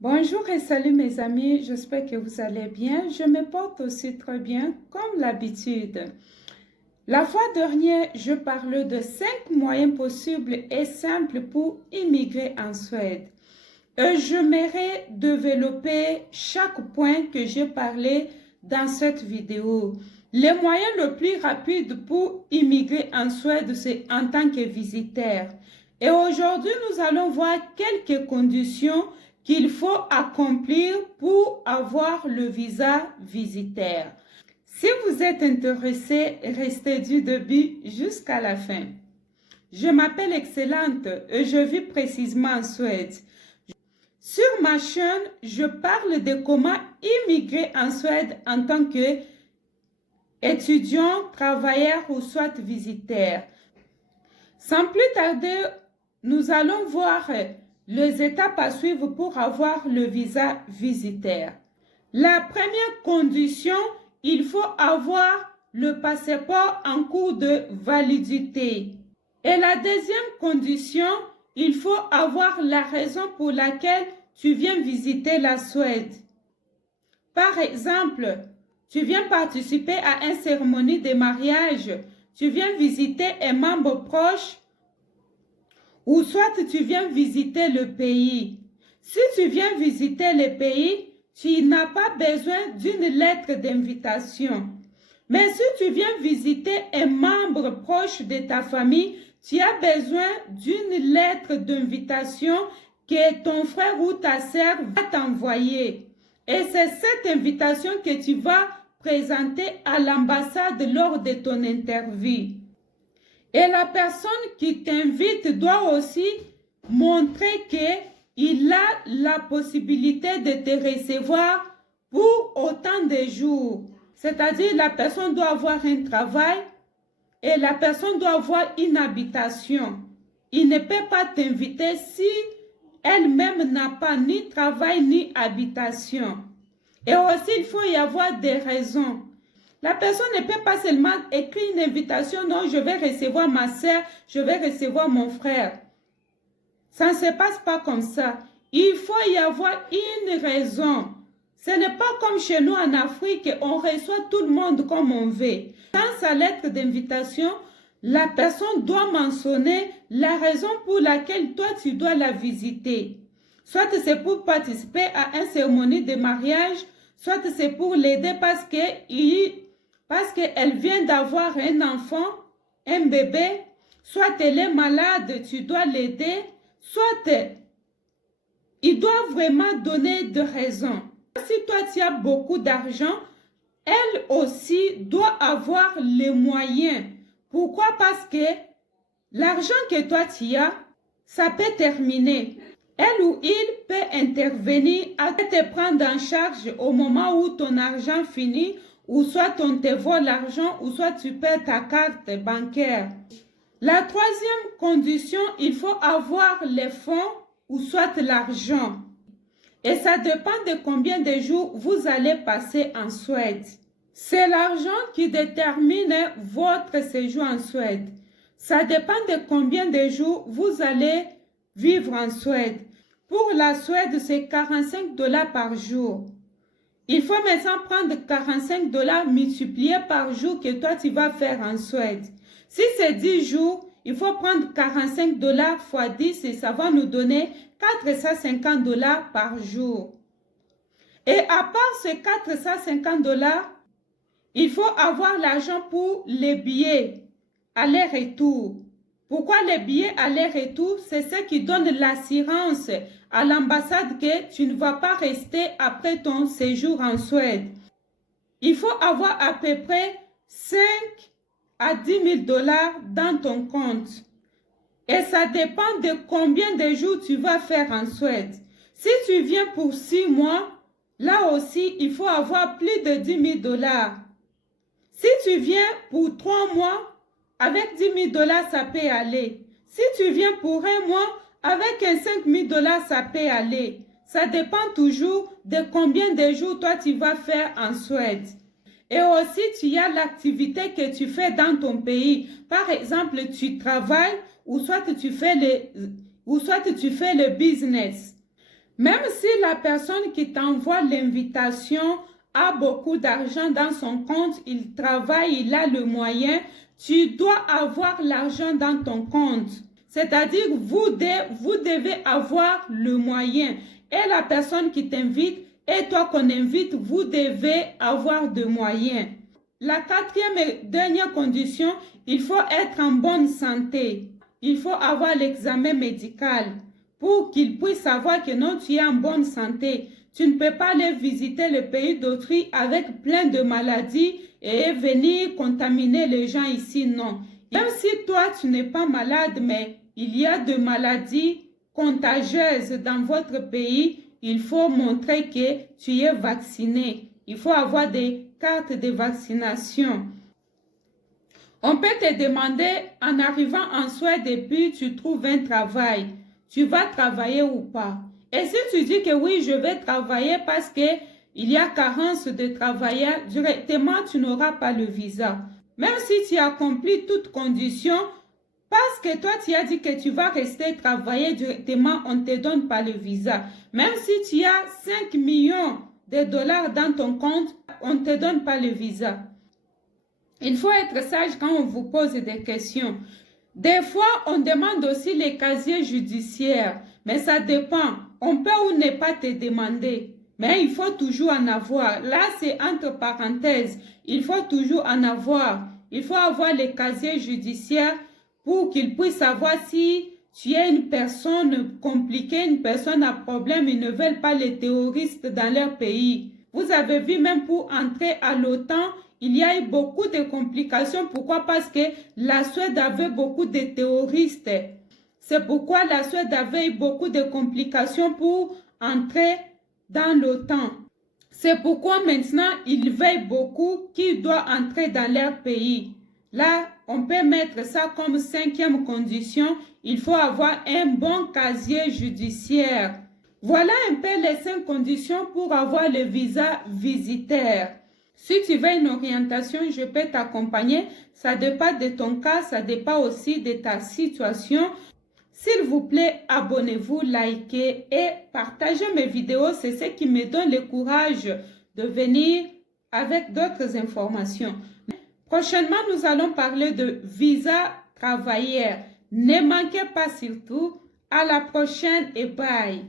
Bonjour et salut mes amis, j'espère que vous allez bien. Je me porte aussi très bien comme l'habitude. La fois dernière, je parlais de 5 moyens possibles et simples pour immigrer en Suède. Et j'aimerais développer chaque point que j'ai parlé dans cette vidéo. Le moyen le plus rapide pour immigrer en Suède, c'est en tant que visiteur. Et aujourd'hui, nous allons voir quelques conditions qu'il faut accomplir pour avoir le visa visiteur. Si vous êtes intéressé, restez du début jusqu'à la fin. Je m'appelle Excellente et je vis précisément en Suède. Sur ma chaîne, je parle de comment immigrer en Suède en tant qu'étudiant, travailleur ou soit visiteur. Sans plus tarder, nous allons voir les étapes à suivre pour avoir le visa visiteur. La première condition, il faut avoir le passeport en cours de validité. Et la deuxième condition, il faut avoir la raison pour laquelle tu viens visiter la Suède. Par exemple, tu viens participer à une cérémonie de mariage, tu viens visiter un membre proche, ou soit tu viens visiter le pays. Si tu viens visiter le pays, tu n'as pas besoin d'une lettre d'invitation. Mais si tu viens visiter un membre proche de ta famille, tu as besoin d'une lettre d'invitation que ton frère ou ta sœur va t'envoyer. Et c'est cette invitation que tu vas présenter à l'ambassade lors de ton interview. Et la personne qui t'invite doit aussi montrer qu'il a la possibilité de te recevoir pour autant de jours. C'est-à-dire la personne doit avoir un travail et la personne doit avoir une habitation. Il ne peut pas t'inviter si elle-même n'a pas ni travail ni habitation. Et aussi, il faut y avoir des raisons. La personne ne peut pas seulement écrire une invitation, non, je vais recevoir ma soeur, je vais recevoir mon frère. Ça ne se passe pas comme ça. Il faut y avoir une raison. Ce n'est pas comme chez nous en Afrique, on reçoit tout le monde comme on veut. Dans sa lettre d'invitation, la personne doit mentionner la raison pour laquelle toi tu dois la visiter. Soit c'est pour participer à une cérémonie de mariage, soit c'est pour l'aider parce qu'elle vient d'avoir un enfant, un bébé, soit elle est malade, tu dois l'aider, soit il doit vraiment donner de raisons. Si toi tu as beaucoup d'argent, elle aussi doit avoir les moyens. Pourquoi? Parce que l'argent que toi tu as, ça peut terminer. Elle ou il peut intervenir à te prendre en charge au moment où ton argent finit, ou soit on te vole l'argent, ou soit tu perds ta carte bancaire. La troisième condition, il faut avoir les fonds ou soit l'argent. Et ça dépend de combien de jours vous allez passer en Suède. C'est l'argent qui détermine votre séjour en Suède. Ça dépend de combien de jours vous allez vivre en Suède. Pour la Suède, c'est 45 $ par jour. Il faut maintenant prendre 45 $ multipliés par jour que toi tu vas faire en Suède. Si c'est 10 jours, il faut prendre 45 $ fois 10 et ça va nous donner 450 $ par jour. Et à part ces 450 $, il faut avoir l'argent pour les billets aller-retour. Pourquoi les billets aller-retour? C'est ce qui donne l'assurance à l'ambassade que tu ne vas pas rester après ton séjour en Suède. Il faut avoir à peu près 5 à 10 000 $ dans ton compte. Et ça dépend de combien de jours tu vas faire en Suède. Si tu viens pour 6 mois, là aussi, il faut avoir plus de 10 000 $. Si tu viens pour 3 mois, avec 10 000 $ ça peut aller. Si tu viens pour un mois, avec un 5 000 $ ça peut aller. Ça dépend toujours de combien de jours toi tu vas faire en Suède. Et aussi, tu as l'activité que tu fais dans ton pays. Par exemple, tu travailles ou soit tu fais le business. Même si la personne qui t'envoie l'invitation a beaucoup d'argent dans son compte, il travaille, il a le moyen, tu dois avoir l'argent dans ton compte. C'est-à-dire, vous devez avoir le moyen. Et la personne qui t'invite et toi qu'on invite, vous devez avoir de moyens. La quatrième et dernière condition, il faut être en bonne santé. Il faut avoir l'examen médical pour qu'il puisse savoir que non, tu es en bonne santé. Tu ne peux pas aller visiter le pays d'autrui avec plein de maladies et venir contaminer les gens ici, non. Même si toi, tu n'es pas malade, mais il y a de maladies contagieuses dans votre pays, il faut montrer que tu es vacciné. Il faut avoir des cartes de vaccination. On peut te demander, en arrivant en Suède et puis tu trouves un travail, tu vas travailler ou pas? Et si tu dis que oui, je vais travailler parce qu'il y a carence de travailleurs, directement, tu n'auras pas le visa. Même si tu accomplis toutes conditions, parce que toi, tu as dit que tu vas rester travailler directement, on ne te donne pas le visa. Même si tu as 5 millions de dollars dans ton compte, on ne te donne pas le visa. Il faut être sage quand on vous pose des questions. Des fois, on demande aussi les casiers judiciaires, mais ça dépend. On peut ou ne pas te demander, mais il faut toujours en avoir. Là, c'est entre parenthèses. Il faut toujours en avoir. Il faut avoir les casiers judiciaires pour qu'ils puissent savoir si tu es une personne compliquée, une personne à problème. Ils ne veulent pas les terroristes dans leur pays. Vous avez vu, même pour entrer à l'OTAN, il y a eu beaucoup de complications. Pourquoi? Parce que la Suède avait beaucoup de terroristes. C'est pourquoi la Suède avait eu beaucoup de complications pour entrer dans l'OTAN. C'est pourquoi maintenant, ils veillent beaucoup qui doit entrer dans leur pays. Là, on peut mettre ça comme 5e condition. Il faut avoir un bon casier judiciaire. Voilà un peu les 5 conditions pour avoir le visa visiteur. Si tu veux une orientation, je peux t'accompagner. Ça dépend de ton cas, ça dépend aussi de ta situation. S'il vous plaît, abonnez-vous, likez et partagez mes vidéos. C'est ce qui me donne le courage de venir avec d'autres informations. Prochainement, nous allons parler de visa travailleur. Ne manquez pas surtout. À la prochaine et bye.